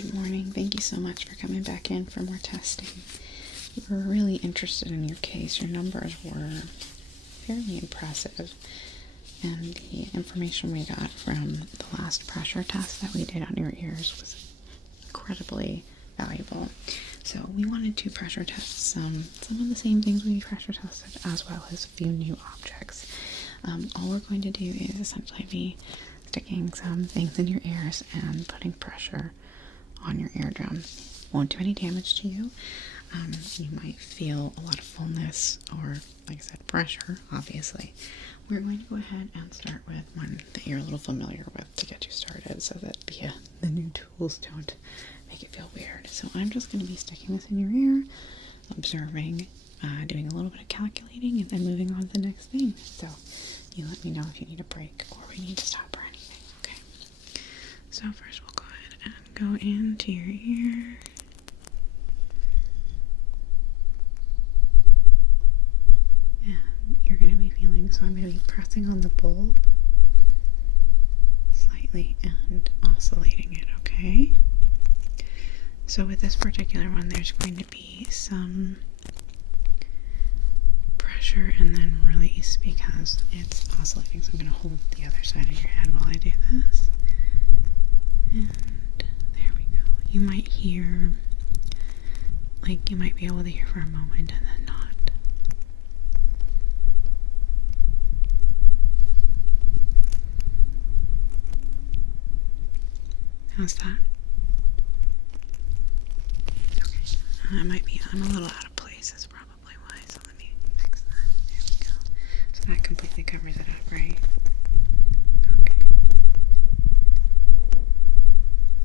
Good morning. Thank you so much for coming back in for more testing. We were really interested in your case. Your numbers were fairly impressive, and the information we got from the last pressure test that we did on your ears was incredibly valuable. So we wanted to pressure test some of the same things we pressure tested, as well as a few new objects. All we're going to do is essentially be sticking some things in your ears and putting pressure on your eardrum. Won't do any damage to you. You might feel a lot of fullness or, like I said, pressure, obviously. We're going to go ahead and start with one that you're a little familiar with to get you started so that the new tools don't make it feel weird. So I'm just going to be sticking this in your ear, observing, doing a little bit of calculating, and then moving on to the next thing. So you let me know if you need a break or we need to stop or anything, okay? So first we'll go ahead and go into your ear. And you're going to be feeling, so I'm going to be pressing on the bulb slightly and oscillating it, okay? So with this particular one, there's going to be some pressure and then release because it's oscillating. So I'm going to hold the other side of your head while I do this. And there we go. You might hear, like, you might be able to hear for a moment and then not. How's that? Okay. I'm a little out of place, that's probably why, so let me fix that. There we go. So that completely covers it up, right? Okay.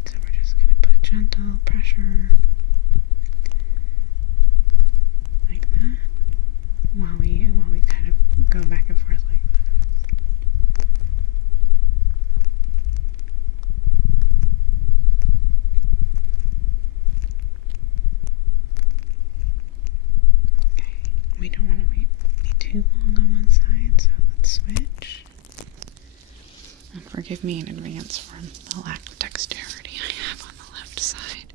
So we're just going to put gentle pressure like that while we kind of go back and forth like that. We don't want to be too long on one side, so let's switch. And forgive me in advance for the lack of dexterity I have on the left side.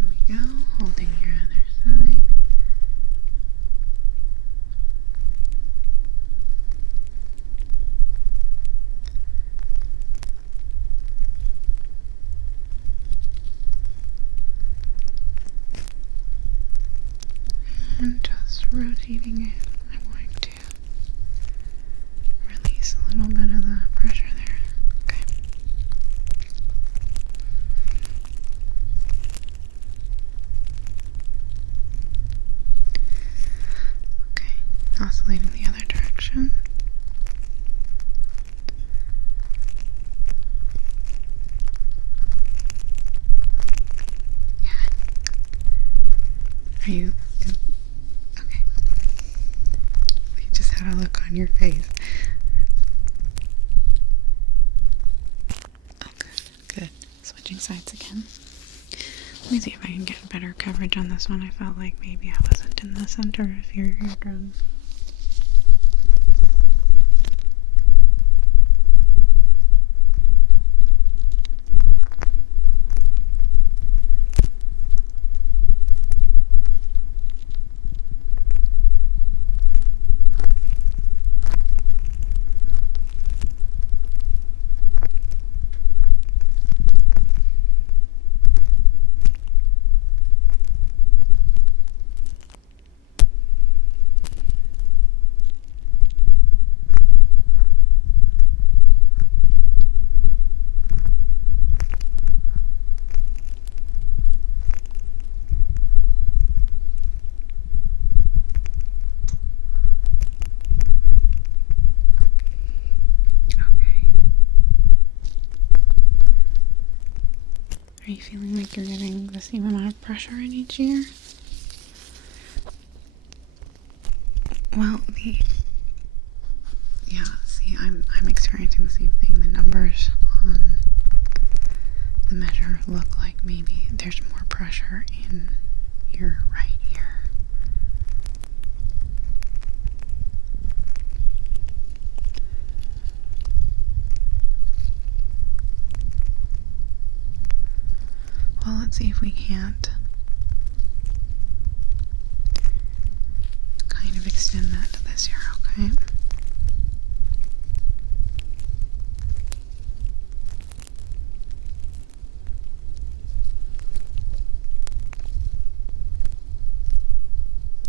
There we go, holding your other side. And just rotating it, I'm going to release a little bit of the pressure there. Okay. Okay, oscillating the other direction. Are you... Okay. You just had a look on your face. Oh, good. Switching sides again. Let me see if I can get better coverage on this one. I felt like maybe I wasn't in the center of your eardrum. Are you feeling like you're getting the same amount of pressure in each ear? Well, yeah, see, I'm experiencing the same thing. The numbers on the measure look like maybe there's more pressure in your right ear. Well, let's see if we can't kind of extend that to this here, okay?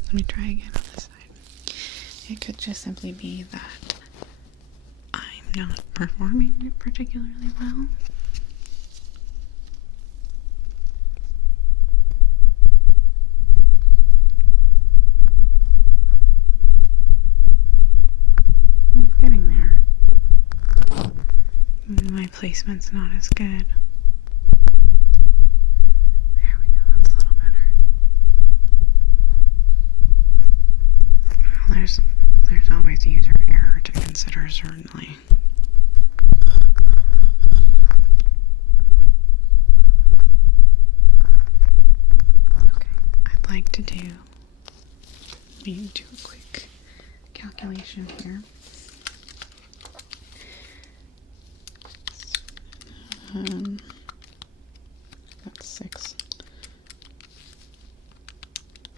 Let me try again on this side. It could just simply be that I'm not performing it particularly well. I'm getting there. My placement's not as good. There we go, that's a little better. Well, there's always user error to consider, certainly. Okay, I'd like to do a quick calculation here. That's 6.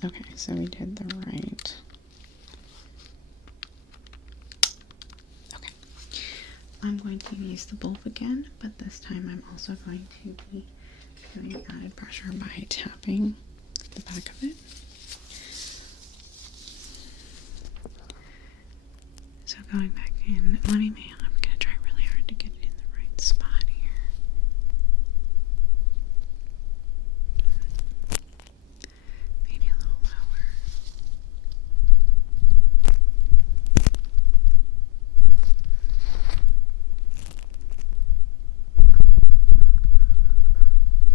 Okay, so we did the right. Okay. I'm going to use the bulb again, but this time I'm also going to be doing added pressure by tapping the back of it. So going back in, I'm going to try really hard to get it in the right spot here. Maybe a little lower.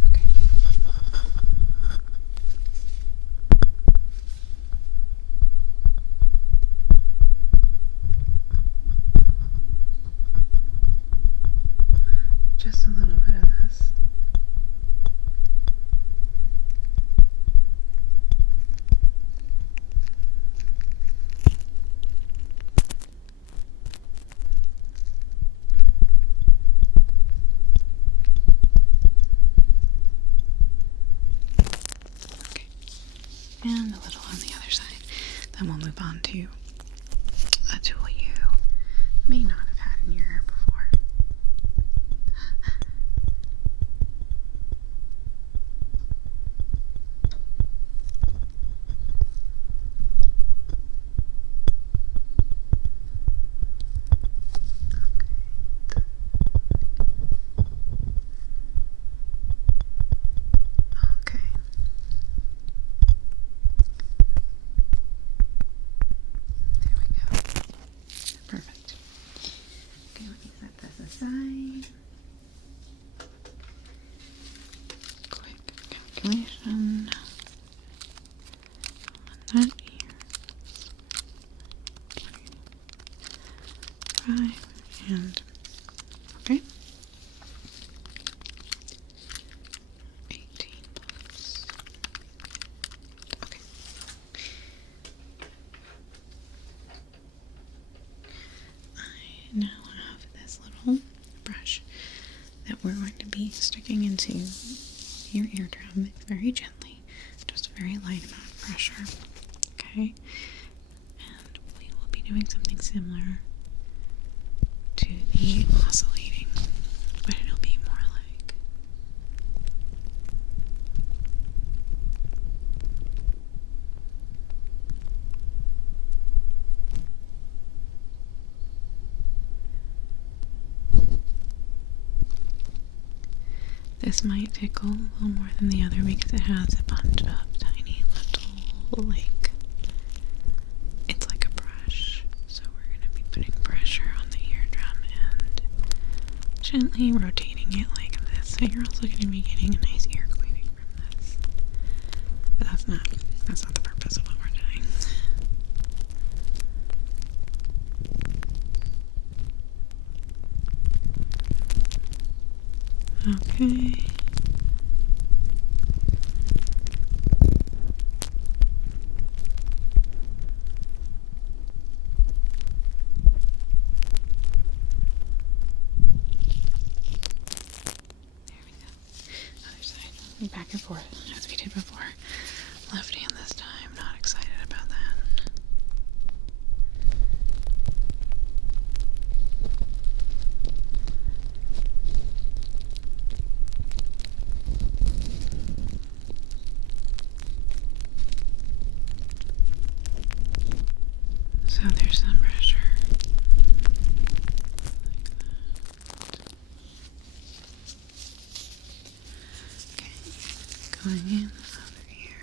Okay. Just a little bit of this. Okay. And a little on the other side. Then we'll move on to a tool you may not have had in your hair before. Okay. There we go. Perfect. Okay, let me set this aside. Quick calculation on that here. 5 and okay. 18 plus. Okay. I now have this little brush that we're going to be sticking into your eardrum very gently, just a very light amount of pressure. Okay? And we will be doing something similar to the oscillating, but it'll be more like this might tickle a little more than the other because it has a bunch of tiny little, like, it's like a brush. So we're going to be putting pressure on the eardrum and gently rotating it like this. So you're also going to be getting a nice ear cleaning from this. But that's not the purpose of what we're doing. Okay. There we go. Other side. back and forth as we did before. Left hand this time, not excited about that. So there's some pressure. Okay, going in over here.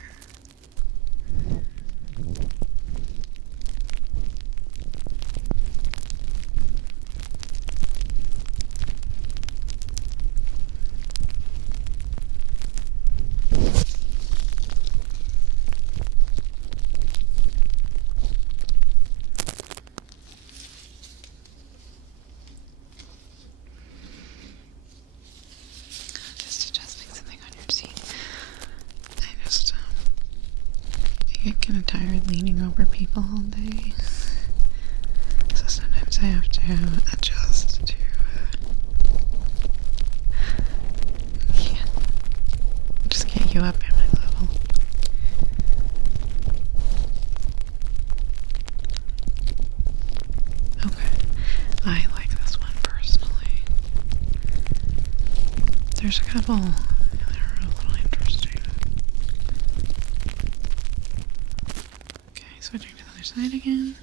Just adjusting something on your seat. I get kind of tired leaning over people all day. So sometimes I have to adjust to just get you up at my level. Okay, I like this one personally. There's a couple that are a little interesting. Okay, switching to the other side again.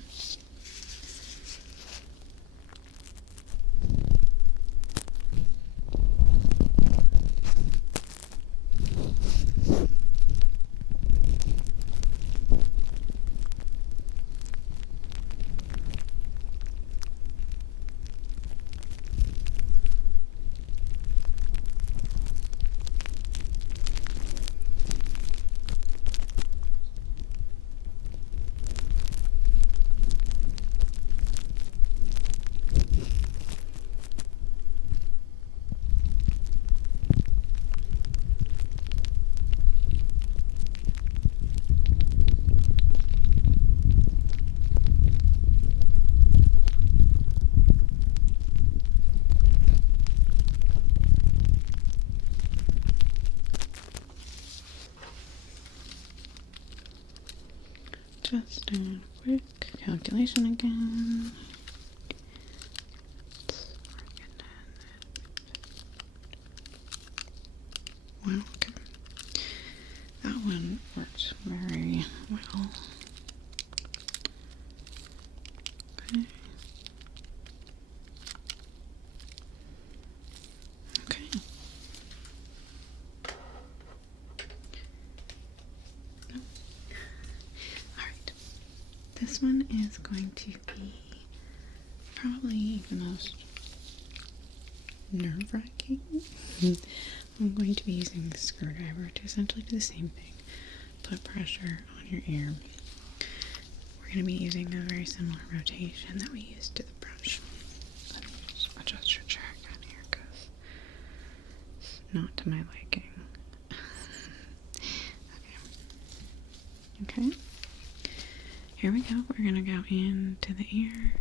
Just a quick calculation again. Well, okay. That one worked very well. Okay. Okay. Alright. This one is going to be probably the most nerve-wracking. I'm going to be using the screwdriver to essentially do the same thing. Put pressure on your ear. We're going to be using a very similar rotation that we used to the brush. Let me just adjust your chair again here because it's not to my liking. Okay. Okay. Here we go. We're going to go into the ear.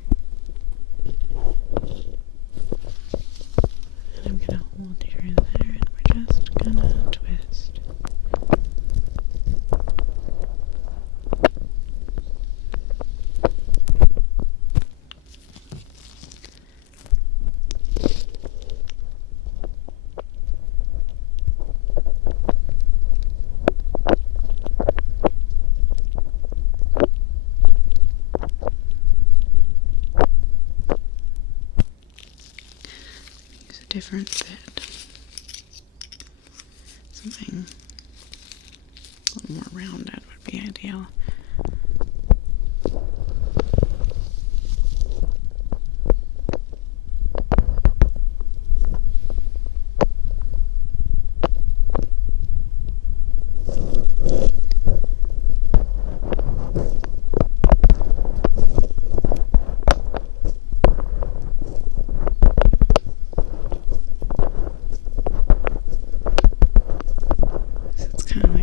And I'm going to hold your ear there and we're just going to twist. Different fit. Something a little more rounded would be ideal.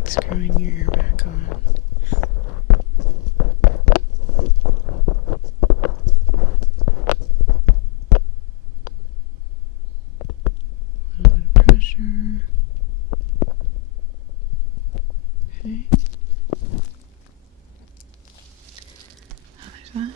Screwing your ear back on. A little bit of pressure. Okay. Other side.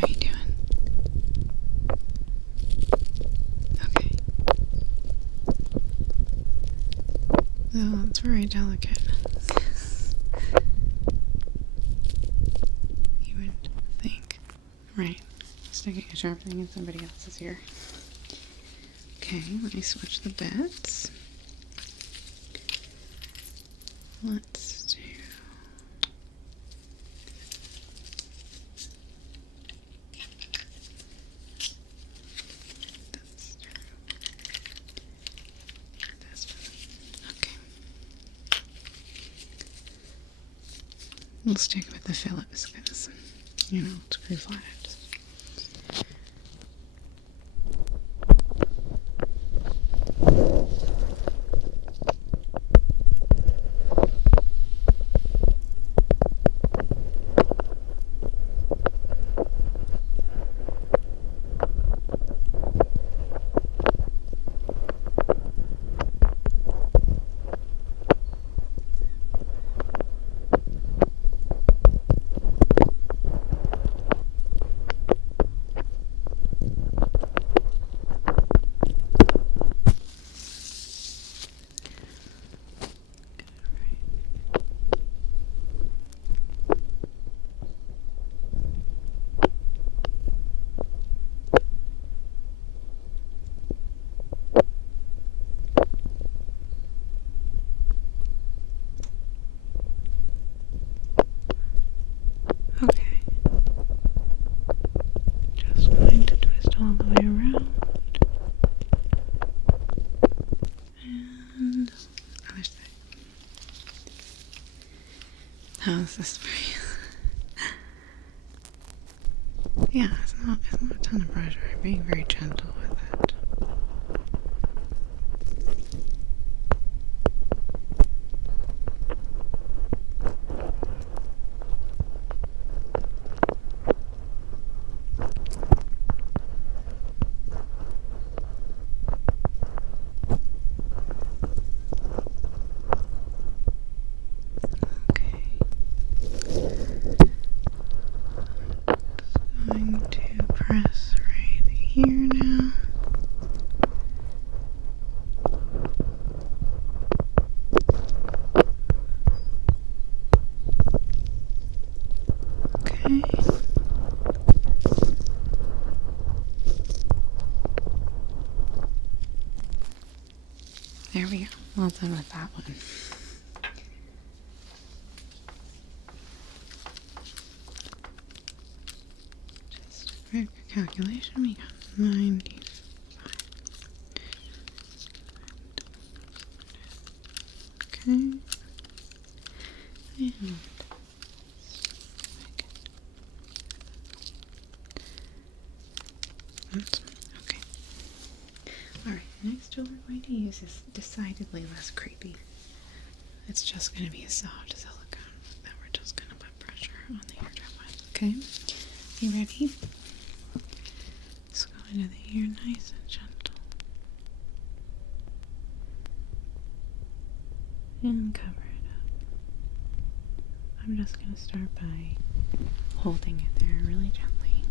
How you doing? Okay. Oh, it's very delicate. You would think. Right. Sticking a sharp thing in somebody else's ear. Okay, let me switch the bits. Let's do... This one. Okay. We'll stick with the Phillips because, you know, screw flat edges. Okay. Just going to twist all the way around. And other side. How's this for you? Yeah, it's not a ton of pressure. I'm being very gentle with it. Going to press right here now. Okay. There we go. Well done with that one. Just a quick calculation. We got 95. Okay. And okay. Alright, next tool we're going to use is decidedly less creepy. It's just going to be a soft silicone that we're just going to put pressure on the eardrum with. Okay? You ready? Just go into the ear nice and gentle. And cover it up. I'm just going to start by holding it there really gently.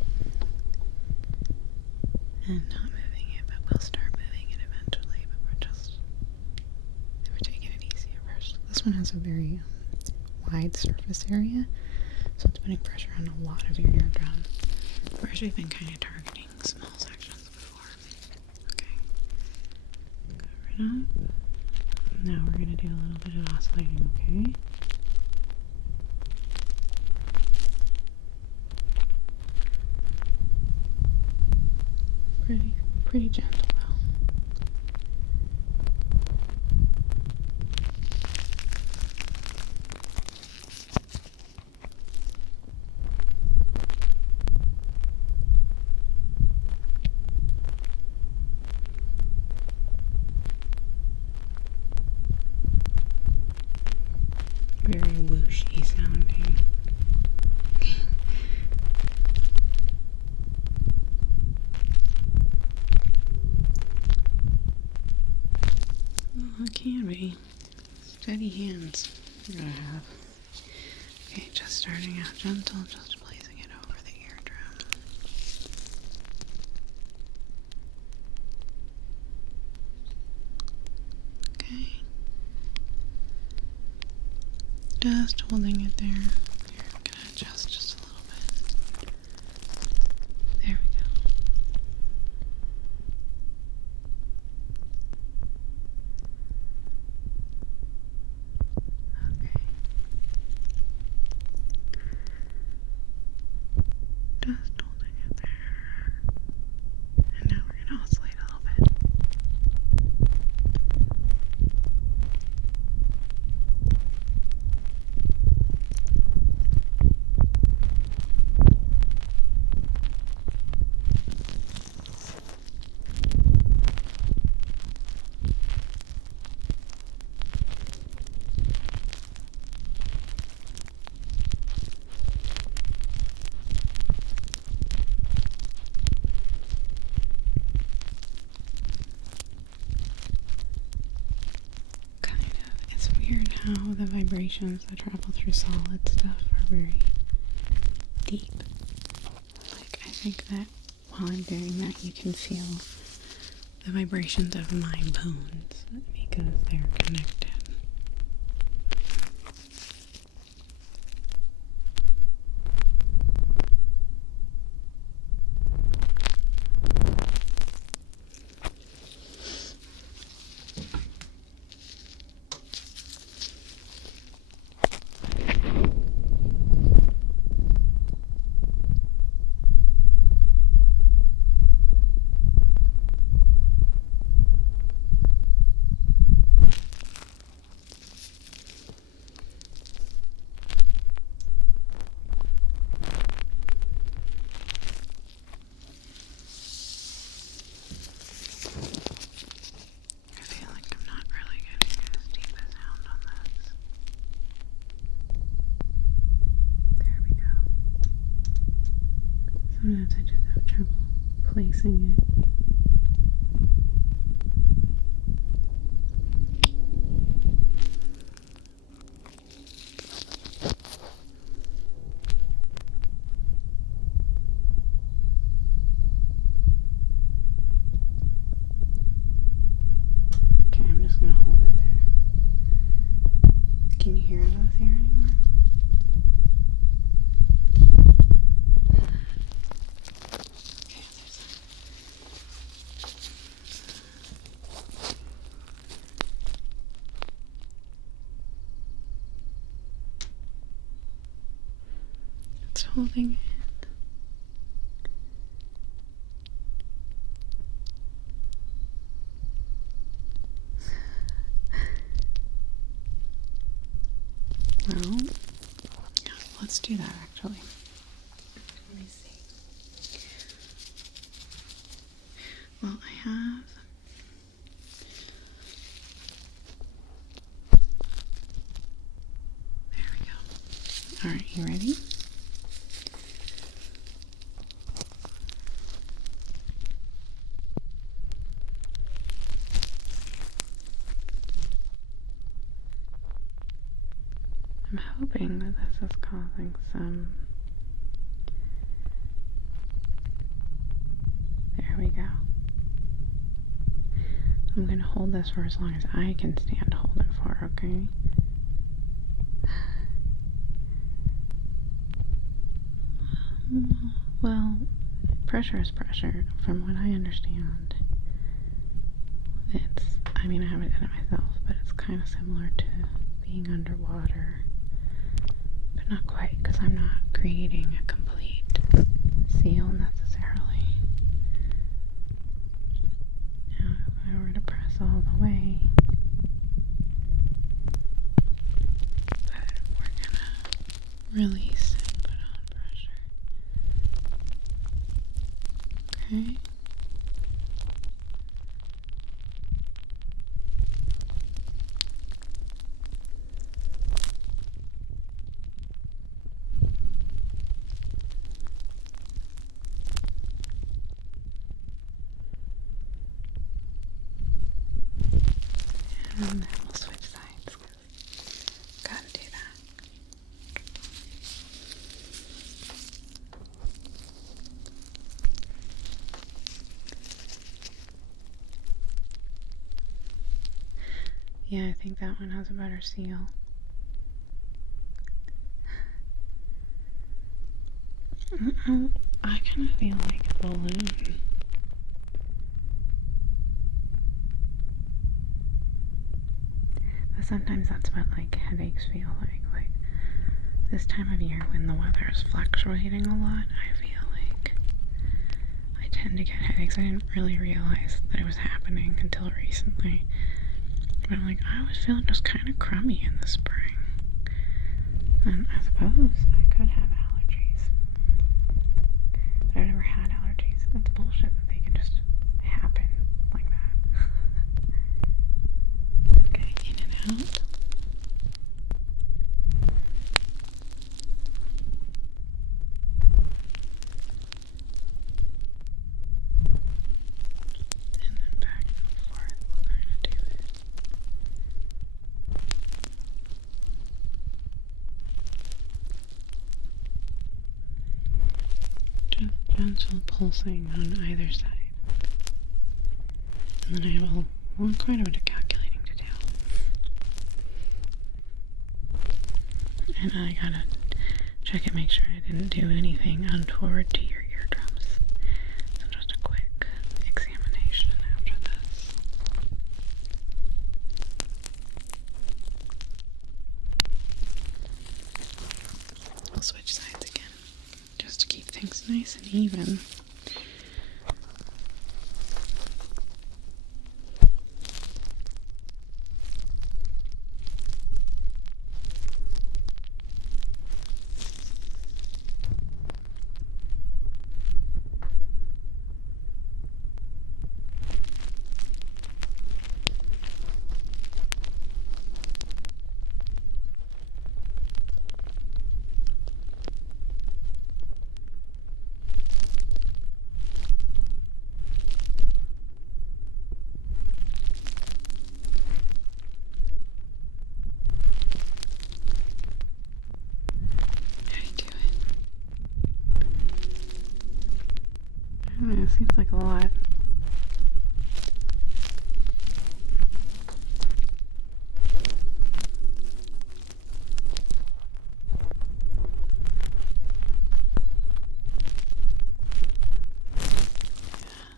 And not moving it, but we'll start moving it eventually. But we're taking it easy at first. This one has a very wide surface area, so it's putting pressure on a lot of your eardrum. Whereas we've been kind of targeting small sections before. Okay. Go it up. Now we're going to do a little bit of oscillating, okay? Pretty gentle though. Very whooshy sounding. Well, it can be. Steady hands you gotta have. Okay, just starting out gentle, just placing it over the eardrum. Okay. Just holding it there. Here, I'm gonna adjust just a little bit. There we go. Okay. Just holding it there. And now we're gonna oscillate a little bit. It's weird how the vibrations that travel through solid stuff are very deep. Like, I think that while I'm doing that, you can feel the vibrations of my bones because they're connected. Sometimes I just have trouble placing it. Okay, I'm just gonna hold it there. Can you hear us here anymore? It's holding it. Well, yeah, let's do that actually. Let me see. Well, I have there we go. Alright, you ready? I'm hoping that this is causing some. There we go. I'm going to hold this for as long as I can stand to hold it for, okay? Well, pressure is pressure. From what I understand, it's I mean, I haven't done it myself, but it's kind of similar to being underwater, but not quite, because I'm not creating a complete seal necessarily. Now, if I were to press all the way, but we're gonna release and put on pressure. Okay. And then we'll switch sides, because gotta do that. Yeah, I think that one has a better seal. I kind of feel like a balloon. But sometimes that's what like headaches feel like. Like this time of year when the weather is fluctuating a lot, I feel like I tend to get headaches. I didn't really realize that it was happening until recently. But I'm like, I always feel just kind of crummy in the spring. And I suppose I could have allergies. But I've never had allergies. That's bullshit that they can just happen like that. Okay, in and out. And then back and forth, we'll kind of do it. Just gentle pulsing on either side. And then I have quite a bit of calculating to do. And I gotta check and make sure I didn't do anything untoward to your eardrums. So just a quick examination after this. I'll switch sides again, just to keep things nice and even. It seems like a lot.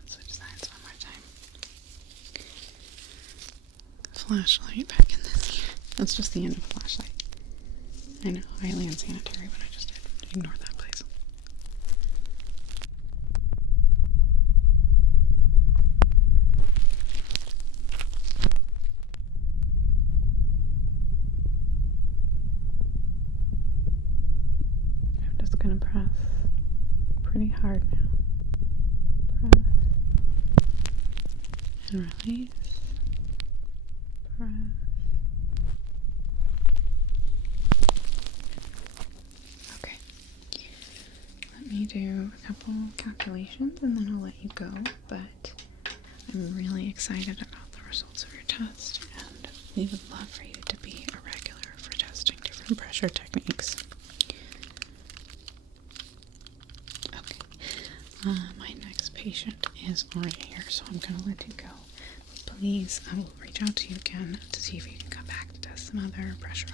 Switch sides one more time. Flashlight back in this. That's just the end of the flashlight. I know, highly unsanitary, but I just did. Ignore that, please. I'm just gonna press pretty hard now. Press and release. Press. Okay. Let me do a couple calculations and then I'll let you go, but I'm really excited about the results of your test and we would love for you to be a regular for testing different pressure techniques. Okay. My next patient is already here, so I'm going to let you go. Please, I will reach out to you again to see if you can come back to test some other pressure